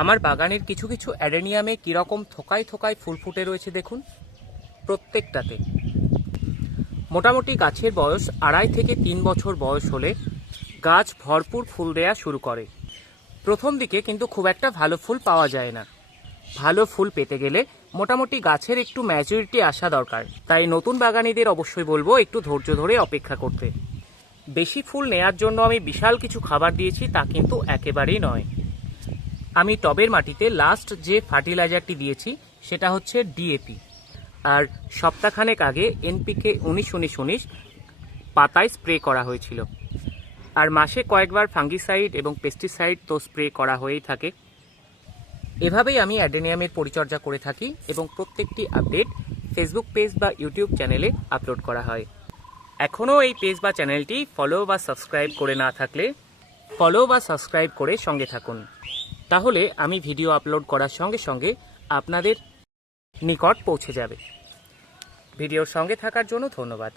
আমার বাগানের কিছু কিছু অ্যাডেনিয়ামে কীরকম থোকায় থোকায় ফুল ফুটে রয়েছে দেখুন, প্রত্যেকটাতে। মোটামুটি গাছের বয়স 2.5 থেকে 3 বছর বয়স হলে গাছ ভরপুর ফুল দেয়া শুরু করে। প্রথম দিকে কিন্তু খুব একটা ভালো ফুল পাওয়া যায় না। ভালো ফুল পেতে গেলে মোটামুটি গাছের একটু ম্যাচুরিটি আসা দরকার। তাই নতুন বাগানীদের অবশ্যই বলবো একটু ধৈর্য ধরে অপেক্ষা করতে। বেশি ফুল নেয়ার জন্য আমি বিশাল কিছু খাবার দিয়েছি তা কিন্তু একেবারেই নয়। আমি টবের মাটিতে লাস্ট যে ফার্টিলাইজারটি দিয়েছি সেটা হচ্ছে ডিএপি, আর সপ্তাহখানেক আগে এনপিকে 19-19-19 পাতায় স্প্রে করা হয়েছিল। আর মাসে কয়েকবার ফাঙ্গিসাইড এবং পেস্টিসাইড তো স্প্রে করা হয়েই থাকে। এভাবেই আমি অ্যাডেনিয়ামের পরিচর্যা করে থাকি এবং প্রত্যেকটি আপডেট ফেসবুক পেজ বা ইউটিউব চ্যানেলে আপলোড করা হয়। এখনও এই পেজ বা চ্যানেলটি ফলো বা সাবস্ক্রাইব করে না থাকলে ফলো বা সাবস্ক্রাইব করে সঙ্গে থাকুন, তাহলে আমি ভিডিও আপলোড করার সঙ্গে সঙ্গে আপনাদের নিকট পৌঁছে যাবে। ভিডিওর সঙ্গে থাকার জন্য ধন্যবাদ।